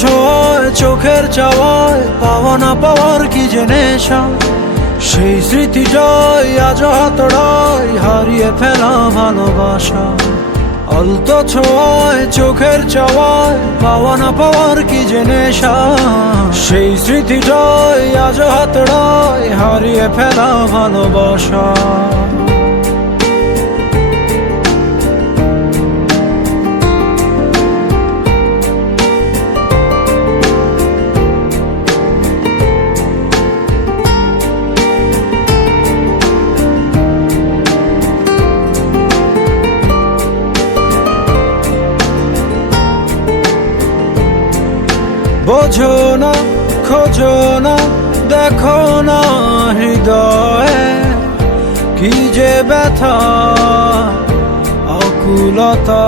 ছোঁয়ায় চোখের চাওয়ায় পাওয়া না পাওয়ার কি যে নেশা, সেই স্মৃতিটাই আজ হাতড়ায় হারিয়ে ফেলা ভালোবাসা। আলতো ছোঁয়ায় চোখের চাওয়ায় পাওয়া না পাওয়ার কি যে নেশা, সেই স্মৃতিটাই আজ হাতড়ায় হারিয়ে ফেলা ভালোবাসা। বোঝো না, খোঁজো না, দেখো না হৃদয়ে কি যে ব্যথা আকুলতা।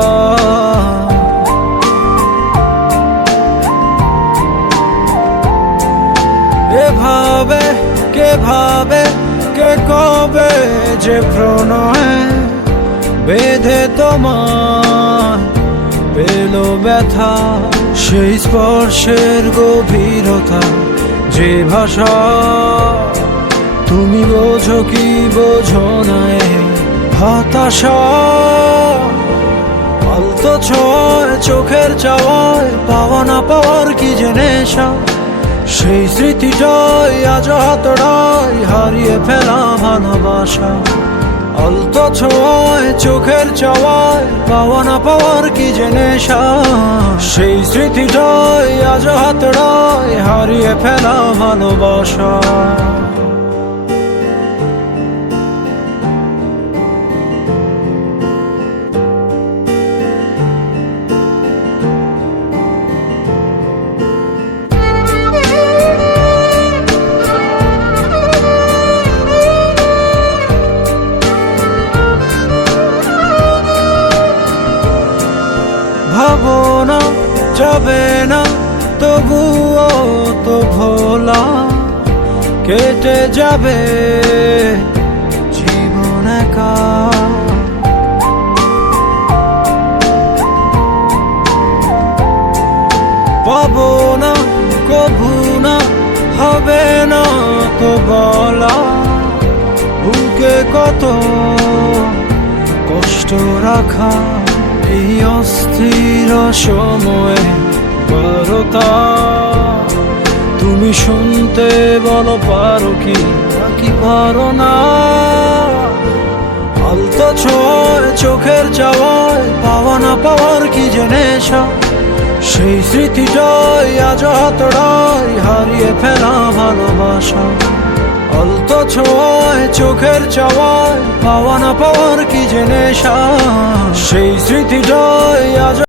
এভাবে কে ভাবে কে কবে যে প্রণয়ে বেঁধে তোমার পেল ব্যথা, সেই স্পর্শের গভীরতা যে ভাষা তুমি বোঝো কি বোঝো না হতাশা। আলতো ছোঁয়ায় চোখের চাওয়ায় পাওয়া না পাওয়ার কি যে নেশা, সেই স্মৃতিটাই আজ হাতড়ায় হারিয়ে ফেলা ভালোবাসা। আলতো ছোঁয়ায় চোখের চাওয়ায় পাওয়া না পাওয়ার কি যে নেশা, সেই স্মৃতিটাই আজ হাতড়ায় হারিয়ে ফেলা ভালোবাসা। ভাবো না যাবে না তবুও তো ভোলা কেটে যাবে জীবন একা। পাবো না কভু না হবে না তো বলা, বুকে কত কষ্ট রাখা এই অস্থির সময়ে বারতা। তুমি শুনতে বলো পারো কি নাকি পারো না, আলতো ছোঁয়ায় চোখের চাওয়ায় পাওয়া না পাওয়ার কি যে নেশা, সেই স্মৃতিটাই আজ হাতড়ায় হারিয়ে ফেলা ভালোবাসা। আলতো ছোঁয়ায় চোখের চাওয়ায় পাওয়া না পাওয়ার কি যে নেশা, সেই স্মৃতিটাই আজ